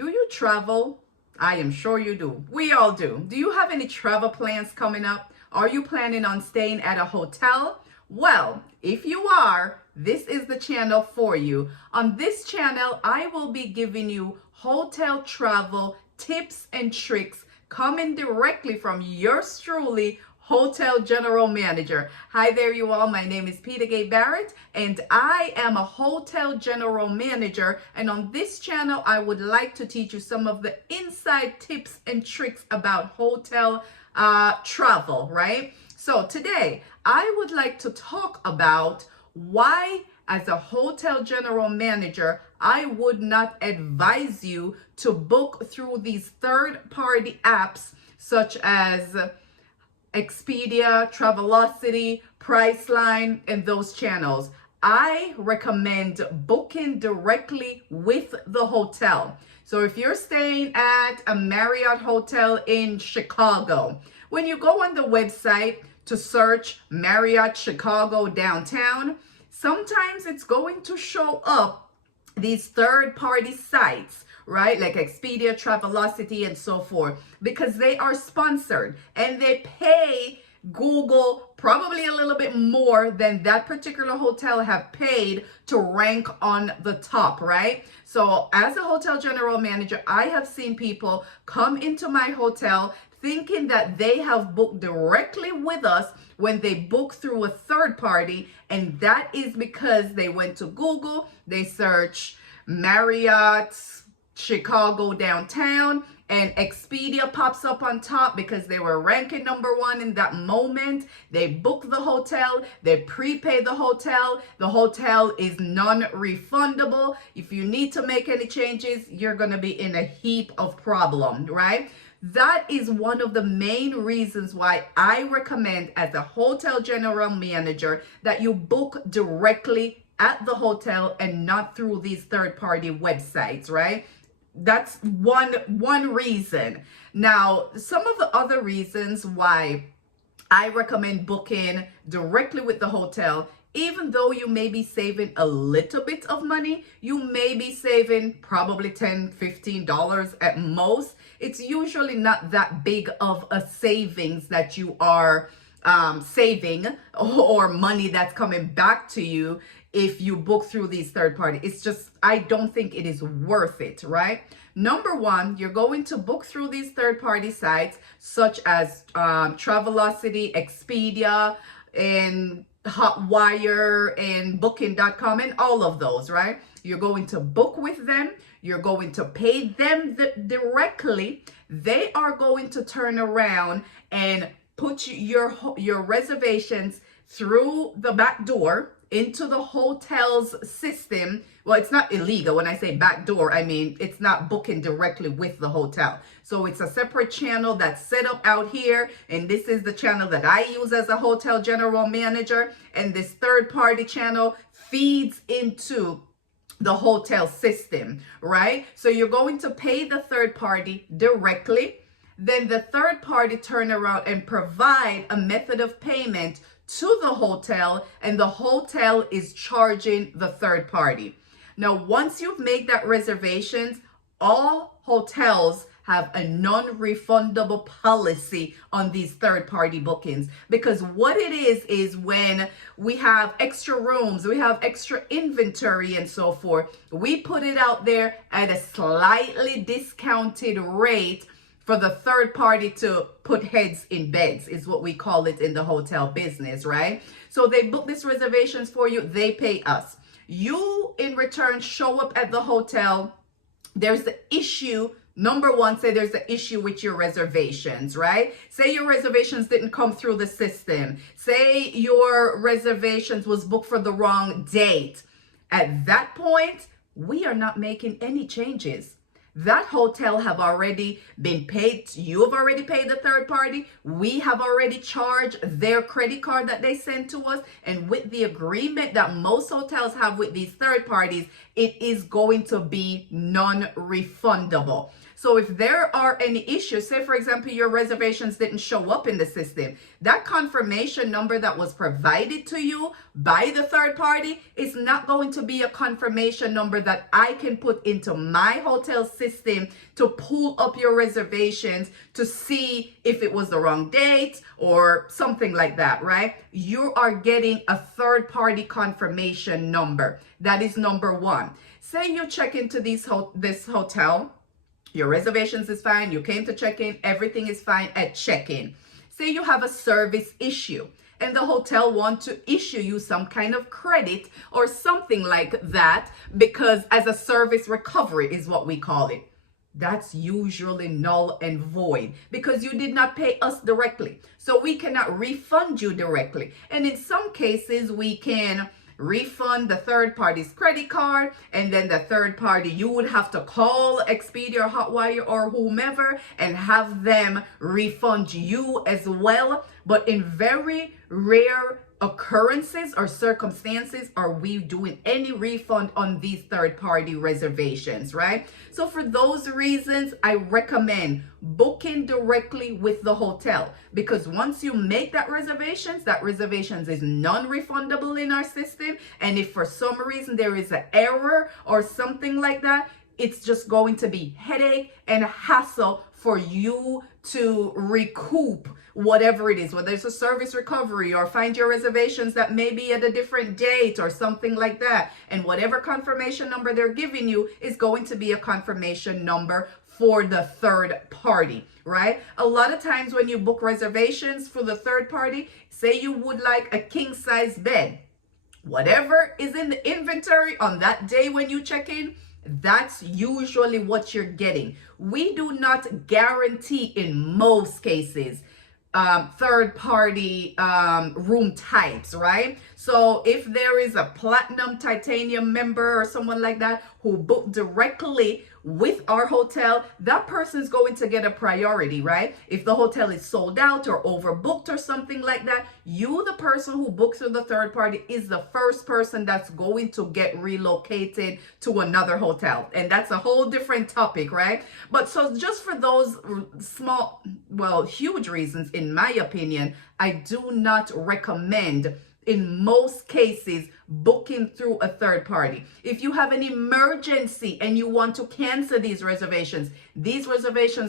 Do you travel? I am sure you do. We all do. Do you have any travel plans coming up? Are you planning on staying at a hotel? Well, if you are, this is the channel for you. On this channel, I will be giving you hotel travel tips and tricks coming directly from yours truly, Hotel General Manager. Hi there, you all. My name is Peter Gay Barrett, and I am a Hotel General Manager. And on this channel, I would like to teach you some of the inside tips and tricks about hotel travel, right? So today, I would like to talk about why, as a Hotel General Manager, I would not advise you to book through these third-party apps such as Expedia, Travelocity, Priceline, and those channels. I recommend booking directly with the hotel. So if you're staying at a Marriott hotel in Chicago, when you go on the website to search Marriott Chicago downtown, sometimes it's going to show up these third-party sites, right? Like Expedia, Travelocity, and so forth, because they are sponsored and they pay Google probably a little bit more than that particular hotel have paid to rank on the top, right? So as a Hotel General Manager, I have seen people come into my hotel thinking that they have booked directly with us when they book through a third party, and that is because they went to Google, they search Marriott Chicago downtown, and Expedia pops up on top because they were ranking #1 in that moment. They book the hotel, they prepay the hotel is non-refundable. If you need to make any changes, you're going to be in a heap of problem, right? That is one of the main reasons why I recommend, as a Hotel General Manager, that you book directly at the hotel and not through these third-party websites, right? That's one reason. Now, some of the other reasons why I recommend booking directly with the hotel, even though you may be saving a little bit of money, you may be saving probably $10, $15 at most. It's usually not that big of a savings that you are saving, or money that's coming back to you if you book through these third party. It's just, I don't think it is worth it, right? #1, you're going to book through these third party sites such as Travelocity, Expedia, and Hotwire, and Booking.com, and all of those, right? You're going to book with them. You're going to pay them directly. They are going to turn around and put your reservations through the back door into the hotel's system. Well, it's not illegal. When I say back door, I mean it's not booking directly with the hotel. So it's a separate channel that's set up out here, and this is the channel that I use as a Hotel General Manager, and this third-party channel feeds into the hotel system, right? So you're going to pay the third party directly. Then the third party turn around and provide a method of payment to the hotel, and the hotel is charging the third party. Now, once you've made that reservations, all hotels have a non-refundable policy on these third-party bookings, because what it is when we have extra rooms, we have extra inventory and so forth, we put it out there at a slightly discounted rate for the third party to put heads in beds, is what we call it in the hotel business, right? So they book these reservations for you, they pay us. You, in return, show up at the hotel. There's the issue. #1, say there's an issue with your reservations, right? Say your reservations didn't come through the system. Say your reservations was booked for the wrong date. At that point, we are not making any changes. That hotel have already been paid. You have already paid the third party. We have already charged their credit card that they sent to us. And with the agreement that most hotels have with these third parties, it is going to be non-refundable. So if there are any issues, say for example, your reservations didn't show up in the system, that confirmation number that was provided to you by the third party is not going to be a confirmation number that I can put into my hotel system to pull up your reservations to see if it was the wrong date or something like that, right? You are getting a third party confirmation number. That is number one. Say you check into this hotel, your reservations is fine, you came to check in, everything is fine at check-in. Say you have a service issue and the hotel want to issue you some kind of credit or something like that, because as a service recovery is what we call it. That's usually null and void because you did not pay us directly. So we cannot refund you directly. And in some cases, we can refund the third party's credit card, and then the third party, you would have to call Expedia or Hotwire or whomever and have them refund you as well. But in very rare occurrences or circumstances are we doing any refund on these third party reservations, right? So for those reasons, I recommend booking directly with the hotel, because once you make that reservations is non-refundable in our system. And if for some reason there is an error or something like that, it's just going to be headache and hassle for you to recoup whatever it is, whether it's a service recovery or find your reservations that may be at a different date or something like that. And whatever confirmation number they're giving you is going to be a confirmation number for the third party, right? A lot of times when you book reservations for the third party, say you would like a king size bed, whatever is in the inventory on that day when you check in, that's usually what you're getting. We do not guarantee in most cases third party room types, right? So if there is a platinum titanium member or someone like that who booked directly with our hotel, that person is going to get a priority, right? If the hotel is sold out or overbooked or something like that, you, the person who books through the third party, is the first person that's going to get relocated to another hotel. And that's a whole different topic, right? But so just for those small, well, huge reasons, in my opinion, I do not recommend in most cases booking through a third party. If you have an emergency and you want to cancel these reservations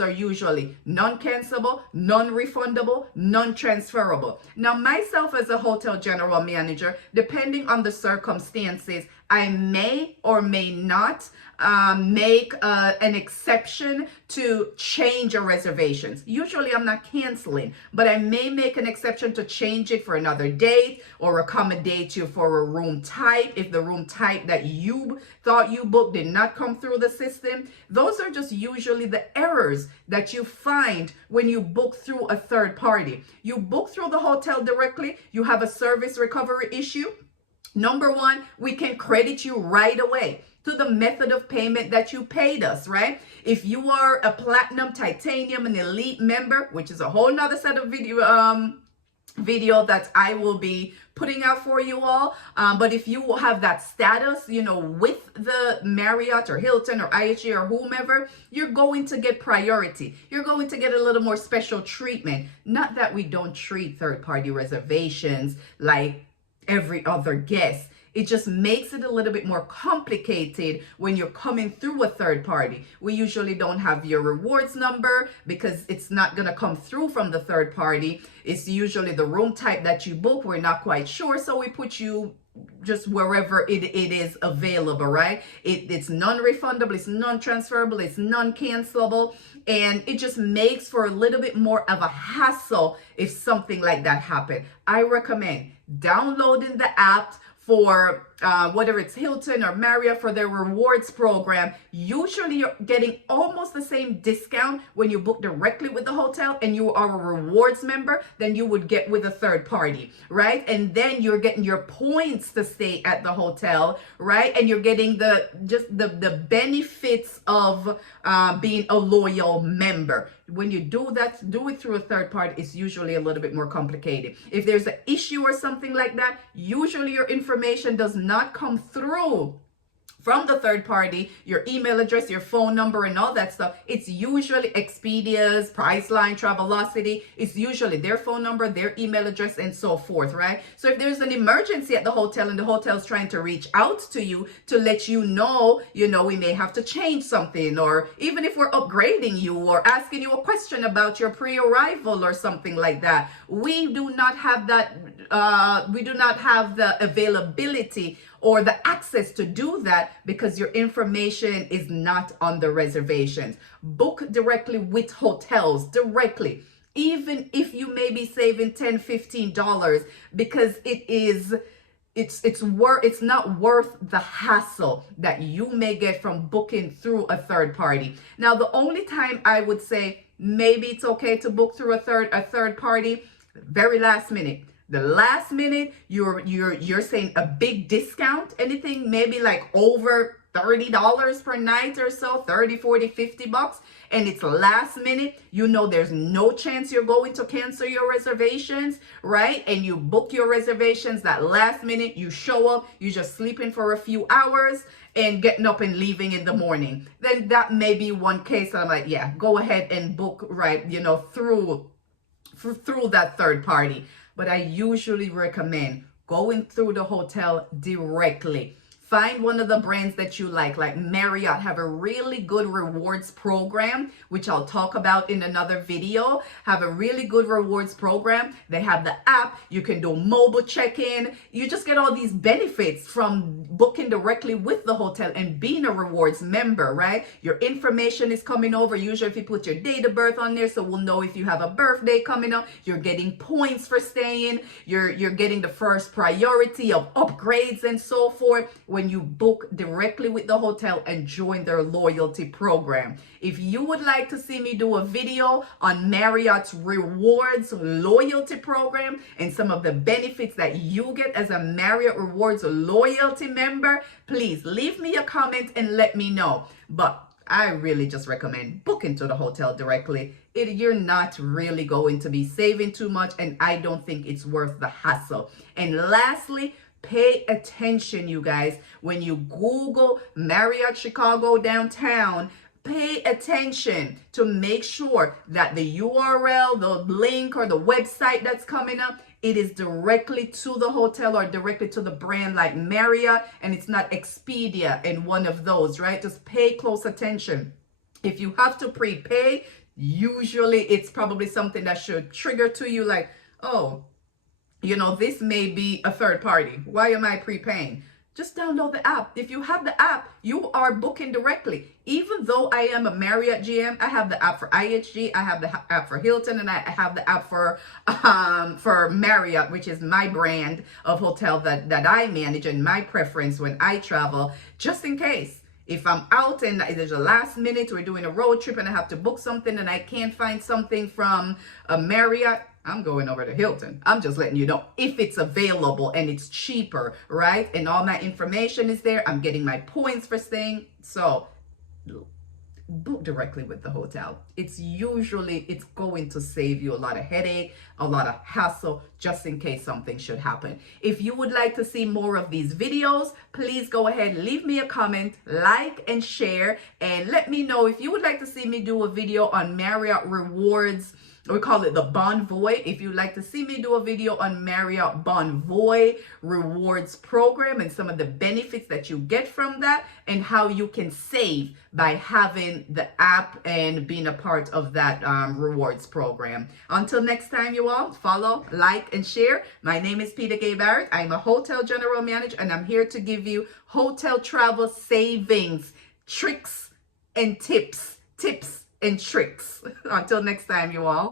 are usually non-cancelable, non-refundable, non-transferable. Now, myself as a hotel general manager, depending on the circumstances, I may or may not make an exception to change your reservations. Usually I'm not canceling, but I may make an exception to change it for another date or accommodate you for a room type if the room type that you thought you booked did not come through the system. Those are just usually the errors that you find when you book through a third party. You book through the hotel directly, you have a service recovery issue. Number one, we can credit you right away to the method of payment that you paid us, right? If you are a platinum, titanium, and elite member, which is a whole nother set of video that I will be putting out for you all. But if you have that status, with the Marriott or Hilton or IHG or whomever, you're going to get priority. You're going to get a little more special treatment. Not that we don't treat third-party reservations like every other guest. It just makes it a little bit more complicated when you're coming through a third party. We usually don't have your rewards number because it's not going to come through from the third party. It's usually the room type that you book. We're not quite sure, so we put you just wherever it is available, right? It's non-refundable, it's non-transferable, it's non-cancelable, and it just makes for a little bit more of a hassle if something like that happened. I recommend downloading the app for whether it's Hilton or Marriott for their rewards program. Usually you're getting almost the same discount when you book directly with the hotel and you are a rewards member than you would get with a third party, right? And then you're getting your points to stay at the hotel, right? And you're getting the benefits of being a loyal member. When you do that, do it through a third party, it's usually a little bit more complicated. If there's an issue or something like that, usually your information does not come through from the third party, your email address, your phone number, and all that stuff. It's usually Expedia's, Priceline, Travelocity. It's usually their phone number, their email address, and so forth, right? So if there's an emergency at the hotel and the hotel's trying to reach out to you to let you know, we may have to change something, or even if we're upgrading you or asking you a question about your pre-arrival or something like that, we do not have that. We do not have the availability or the access to do that because your information is not on the reservations. Book directly with hotels, directly. Even if you may be saving $10-15, because it's not worth the hassle that you may get from booking through a third party. Now, the only time I would say maybe it's okay to book through a third party, very last minute. The last minute, you're saying a big discount, anything maybe like over $30 per night or so, 30, 40, $50, and it's last minute, there's no chance you're going to cancel your reservations, right? And you book your reservations that last minute, you show up, you're just sleeping for a few hours and getting up and leaving in the morning. Then that may be one case I'm like, yeah, go ahead and book, right, through that third party. But I usually recommend going through the hotel directly. Find one of the brands that you like Marriott have a really good rewards program, which I'll talk about in another video. Have a really good rewards program. They have the app. You can do mobile check-in. You just get all these benefits from booking directly with the hotel and being a rewards member, right? Your information is coming over. Usually if you put your date of birth on there, so we'll know if you have a birthday coming up. You're getting points for staying. You're getting the first priority of upgrades and so forth when you book directly with the hotel and join their loyalty program. If you would like to see me do a video on Marriott's rewards loyalty program and some of the benefits that you get as a Marriott Rewards loyalty member, please leave me a comment and let me know. But I really just recommend booking to the hotel directly. You're not really going to be saving too much, and I don't think it's worth the hassle. And lastly, pay attention, you guys. When you Google Marriott Chicago downtown, pay attention to make sure that the URL, the link, or the website that's coming up, it is directly to the hotel or directly to the brand like Marriott, and it's not Expedia and one of those, right? Just pay close attention. If you have to prepay, usually it's probably something that should trigger to you like, oh, this may be a third party. Why am I prepaying? Just download the app. If you have the app, you are booking directly. Even though I am a Marriott GM, I have the app for IHG, I have the app for Hilton, and I have the app for Marriott, which is my brand of hotel that I manage and my preference when I travel, just in case. If I'm out and there's a last minute, we're doing a road trip and I have to book something and I can't find something from a Marriott, I'm going over to Hilton. I'm just letting you know if it's available and it's cheaper, right? And all my information is there. I'm getting my points for staying. So book directly with the hotel. It's going to save you a lot of headache, a lot of hassle, just in case something should happen. If you would like to see more of these videos, please go ahead, leave me a comment, like and share, and let me know if you would like to see me do a video on Marriott Rewards. We call it the Bonvoy. If you'd like to see me do a video on Marriott Bonvoy Rewards program and some of the benefits that you get from that and how you can save by having the app and being a part of that rewards program. Until next time, you all, follow, like, and share. My name is Peter Gay Barrett. I'm a hotel general manager, and I'm here to give you hotel travel savings, tricks, and tips and tricks. Until next time, you all.